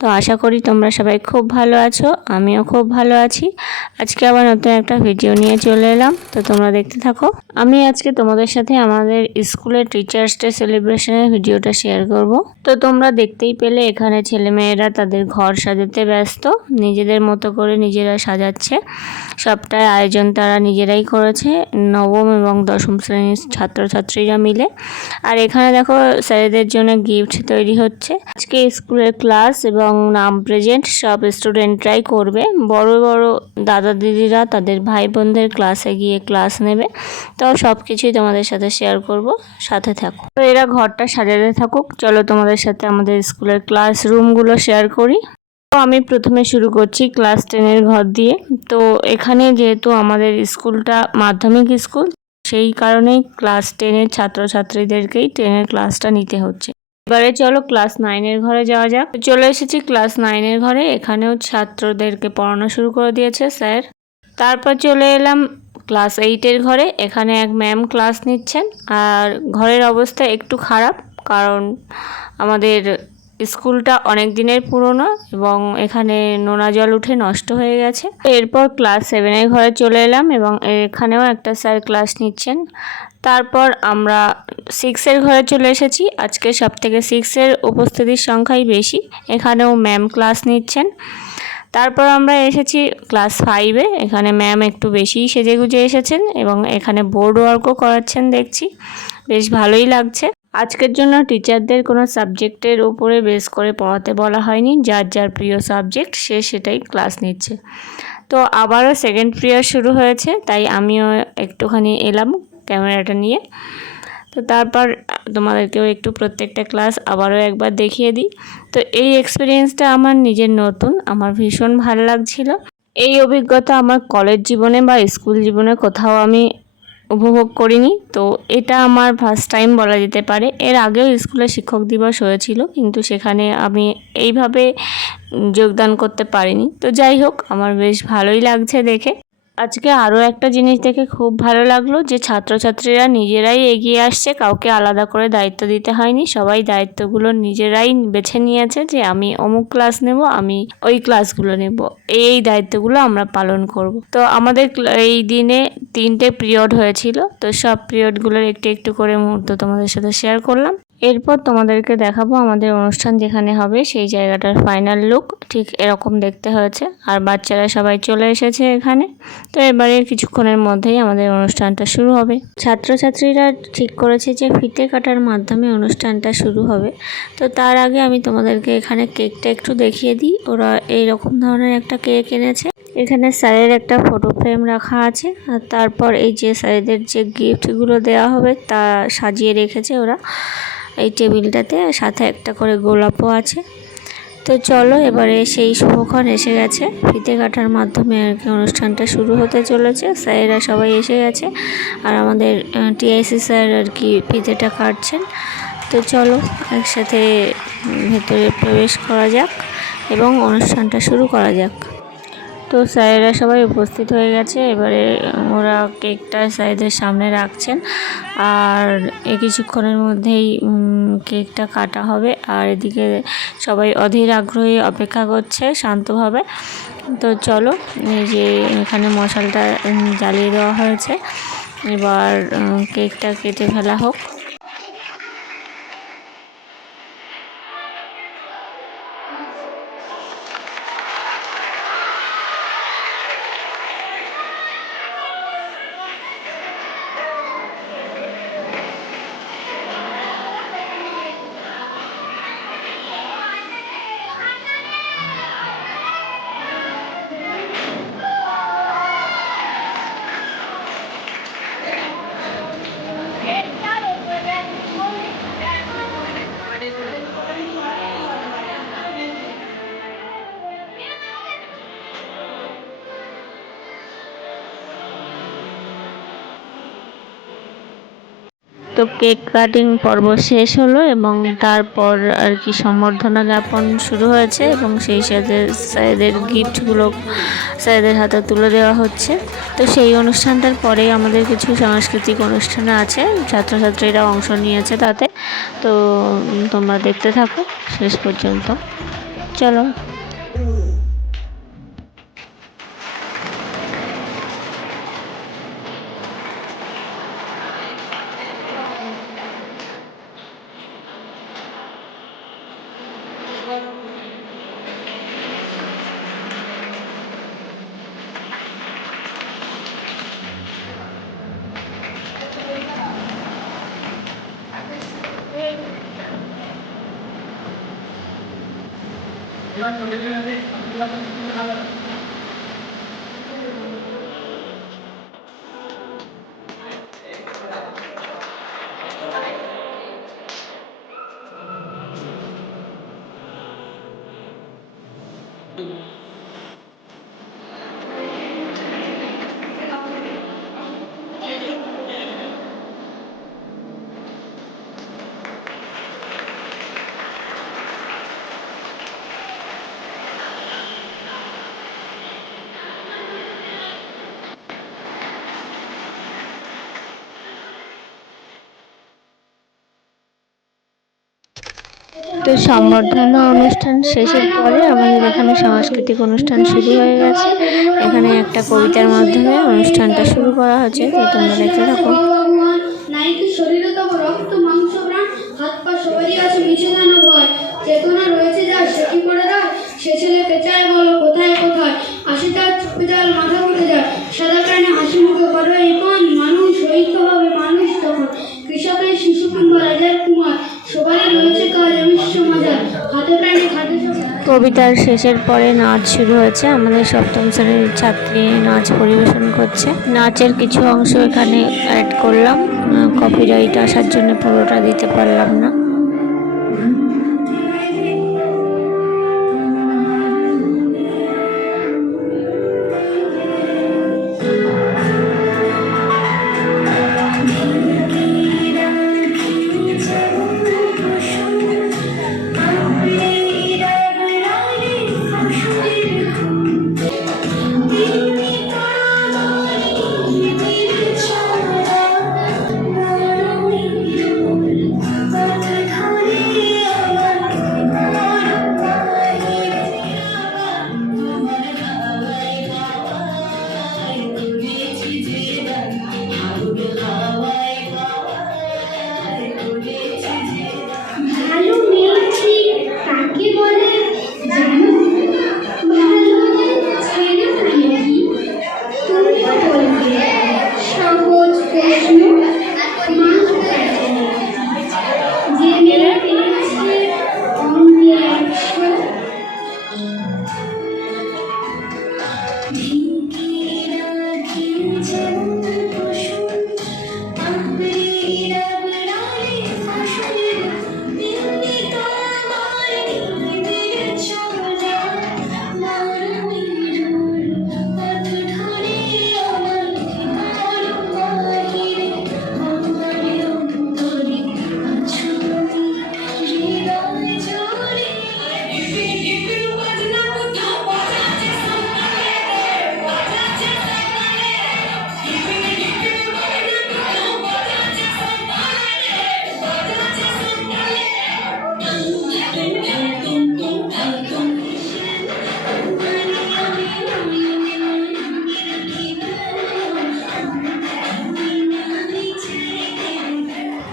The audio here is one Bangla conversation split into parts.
তো আশা করি তোমরা সবাই খুব ভালো আছো, আমিও খুব ভালো আছি। আজকে আবার নতুন একটা ভিডিও নিয়ে চলে এলাম, তো তোমরা দেখতে থাকো। আমি আজকে তোমাদের সাথে আমাদের স্কুলের টিচার্স ডে সেলিব্রেশনের ভিডিওটা শেয়ার করব। তো তোমরা দেখতেই পেলে, এখানে ছেলেমেয়েরা তাদের ঘর সাজাতে ব্যস্ত, নিজেদের মতো করে নিজেরা সাজাচ্ছে। সবটাই আয়োজন তারা নিজেরাই করেছে, নবম এবং দশম শ্রেণির ছাত্রছাত্রীরা মিলে। আর এখানে দেখো, স্যারেদের জন্য গিফট তৈরি হচ্ছে। আজকে স্কুলের ক্লাস এবং এবং নাম প্রেজেন্ট সব স্টুডেন্টরাই করবে। বড় বড় দাদা দিদিরা তাদের ভাই বোনদের ক্লাসে গিয়ে ক্লাস নেবে। তো সব কিছুই তোমাদের সাথে শেয়ার করব। সাথে থাকো। তো এরা ঘরটা সাজাতে থাকুক। চলো তোমাদের সাথে আমাদের স্কুলের ক্লাস ক্লাসরুমগুলো শেয়ার করি। তো আমি প্রথমে শুরু করছি ক্লাস টেনের ঘর দিয়ে। তো এখানে যেহেতু আমাদের স্কুলটা মাধ্যমিক স্কুল, সেই কারণেই ক্লাস টেনের ছাত্রছাত্রীদেরকেই টেনের ক্লাসটা নিতে হচ্ছে। এবারে চলো ক্লাস নাইনের ঘরে যাওয়া যাক। চলে এসেছি ক্লাস নাইনের ঘরে। এখানেও ছাত্রদেরকে পড়ানো শুরু করে দিয়েছে স্যার। তারপর চলে এলাম ক্লাস এইটের ঘরে। এখানে এক ম্যাম ক্লাস নিচ্ছেন। আর ঘরের অবস্থা একটু খারাপ, কারণ আমাদের স্কুলটা অনেক দিনের পুরনো এবং এখানে নোনা জল উঠে নষ্ট হয়ে গেছে। এরপর ক্লাস সেভেনের ঘরে চলে এলাম এবং এখানেও একটা স্যার ক্লাস নিচ্ছেন। তারপর আমরা সিক্সের ঘরে চলে এসেছি। আজকে সব থেকে সিক্সের উপস্থিতির সংখ্যাই বেশি। এখানেও ম্যাম ক্লাস নিচ্ছেন। তারপর আমরা এসেছি ক্লাস ফাইভে এখানে ম্যাম একটু বেশিই সেজে গুজে এসেছেন এবং এখানে বোর্ড ওয়ার্কও করাচ্ছেন দেখছি। বেশ ভালোই লাগছে। আজকের জন্য টিচারদের কোনো সাবজেক্টের উপরে বেস করে পড়াতে বলা হয়নি। যার যার প্রিয় সাবজেক্ট সে সেটাই ক্লাস নিচ্ছে। তো আবারও সেকেন্ড পিরিয়ড শুরু হয়েছে, তাই আমিও একটুখানি এলাম ক্যামেরাটা নিয়ে। তো তারপর তোমাদেরকেও একটু প্রত্যেকটা ক্লাস আবারও একবার দেখিয়ে দিই। তো এই এক্সপিরিয়েন্সটা আমার নিজের নতুন, আমার ভীষণ ভালো লাগছিল। এই অভিজ্ঞতা আমার কলেজ জীবনে বা স্কুল জীবনে কোথাও আমি উপভোগ করিনি। তো এটা আমার ফার্স্ট টাইম বলা যেতে পারে। এর আগেও স্কুলে শিক্ষক দিবস হয়েছিল, কিন্তু সেখানে আমি এইভাবে যোগদান করতে পারিনি। তো যাই হোক, আমার বেশ ভালোই লাগছে দেখে। আজকে আরও একটা জিনিস দেখে খুব ভালো লাগল যে ছাত্রছাত্রীরা নিজেরাই এগিয়ে আসছে, কাউকে আলাদা করে দায়িত্ব দিতে হয়নি। সবাই দায়িত্বগুলো নিজেরাই বেছে নিয়েছে যে আমি অমুক ক্লাস নেব, আমি ওই ক্লাসগুলো নেব। এই দায়িত্বগুলো আমরা পালন করব। তো আমাদের এই দিনে তিনটে পিরিয়ড হয়েছিল। তো সব পিরিয়ডগুলোর একটু একটু করে মুহূর্ত তোমাদের সাথে শেয়ার করলাম। এরপর তোমাদেরকে দেখাবো আমাদের অনুষ্ঠান যেখানে হবে, সেই জায়গাটার ফাইনাল লুক ঠিক এরকম দেখতে হয়েছে। আর বাচ্চারা সবাই চলে এসেছে এখানে। তো এবারে কিছুক্ষণের মধ্যেই আমাদের অনুষ্ঠানটা শুরু হবে। ছাত্রছাত্রীরা ঠিক করেছে যে ফিতে কাটার মাধ্যমে অনুষ্ঠানটা শুরু হবে। তো তার আগে আমি তোমাদেরকে এখানে কেকটা একটু দেখিয়ে দিই। ওরা এইরকম ধরনের একটা কেক এনেছে। এখানে স্যারের একটা ফটো ফ্রেম রাখা আছে। আর তারপর এই যে স্যারেদের যে গিফটগুলো দেওয়া হবে, তা সাজিয়ে রেখেছে ওরা। এই টেবিলটাতে সাথে একটা করে গোলাপও আছে। তো চলো, এবারে সেই শুভক্ষণ এসে গেছে। ফিতে কাটার মাধ্যমে আর কি অনুষ্ঠানটা শুরু হতে চলেছে। স্যারেরা সবাই এসে গেছে আর আমাদের টিআইসি স্যার আর কি ফিতেটা কাটছেন। তো চলো, একসাথে ভেতরে প্রবেশ করা যাক এবং অনুষ্ঠানটা শুরু করা যাক। তো স্যারেরা সবাই উপস্থিত হয়ে গেছে। এবারে ওরা কেকটা স্যারেদের সামনে রাখছেন। আর কিছুক্ষণের মধ্যেই কেকটা কাটা হবে। আর এদিকে সবাই অধীর আগ্রহী অপেক্ষা করছে শান্তভাবে। তো চলো, এই যে এখানে মশালটা জ্বালিয়ে দেওয়া হয়েছে। এবার কেকটা কেটে ফেলা হোক। তো কেক কাটিং পর্ব শেষ হলো এবং তারপর আর কি সম্বর্ধনা জ্ঞাপন শুরু হয়েছে এবং সেই সাথে স্যারেদের গিফটগুলো স্যারেদের হাতে তুলে দেওয়া হচ্ছে। তো সেই অনুষ্ঠানটার পরেই আমাদের কিছু সাংস্কৃতিক অনুষ্ঠান আছে, ছাত্রছাত্রীরা অংশ নিয়েছে তাতে। তো তোমরা দেখতে থাকো শেষ পর্যন্ত। চলো। కూడా కొన్ని তো সম্বর্ধনা অনুষ্ঠান শেষের পরে আমাদের এখানে সাংস্কৃতিক অনুষ্ঠান শুরু হয়ে গেছে। এখানে একটা কবিতার মাধ্যমে অনুষ্ঠানটা শুরু করা হয়েছে তো তোমরা যায়। সাদা প্রাণে হাসি মুখে করো এই পান মানুষ ঐক্য হবে মানুষ তখন কৃষকের শিশু কিংবা রাজার কুমার সবারই রয়েছে কাজ অবিশ্ব মজার হাতে প্রাণে খাতে সবাই কবিতার শেষের পরে নাচ শুরু হয়েছে। আমাদের সপ্তম শ্রেণির ছাত্রী নাচ পরিবেশন করছে। নাচের কিছু অংশ এখানে অ্যাড করলাম। কপিরাইট আসার জন্য পুরোটা দিতে পারলাম না।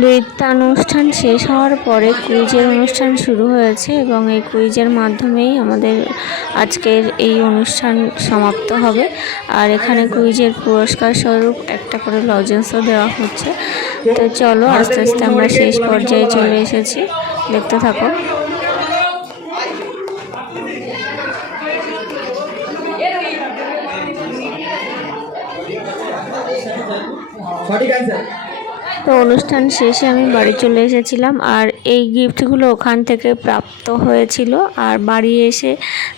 নৃত্যানুষ্ঠান শেষ হওয়ার পরে কুইজের অনুষ্ঠান শুরু হয়েছে এবং এই কুইজের মাধ্যমেই আমাদের আজকের এই অনুষ্ঠান সমাপ্ত হবে। আর এখানে কুইজের পুরস্কার স্বরূপ একটা করে লজেন্সও দেওয়া হচ্ছে। তো চলো, আস্তে আস্তে আমরা শেষ পর্যায়ে চলে এসেছি। দেখতে থাকো। সঠিক অ্যান্সার তো অনুষ্ঠান শেষে আমি বাড়ি চলে এসেছিলাম আর এই গিফটগুলো ওখান থেকে প্রাপ্ত হয়েছিল। আর বাড়ি এসে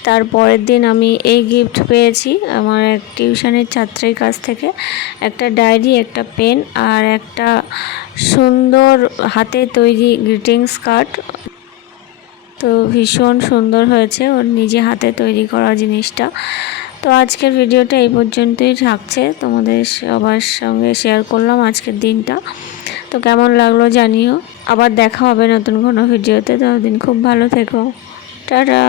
তার পরের দিন আমি এই গিফট পেয়েছি আমার এক টিউশনের ছাত্রীর কাছ থেকে। একটা ডায়েরি, একটা পেন আর একটা সুন্দর হাতে তৈরি গ্রিটিংস কার্ড। তো ভীষণ সুন্দর হয়েছে ওর নিজে হাতে তৈরি করা জিনিসটা। তো আজকের ভিডিওটা এই পর্যন্তই থাকছে। তোমাদের সবার সঙ্গে শেয়ার করলাম আজকের দিনটা। তো কেমন লাগল জানিও। আবার দেখা হবে নতুন কোনো ভিডিওতে, ততদিন খুব ভালো থেকো। টাটা।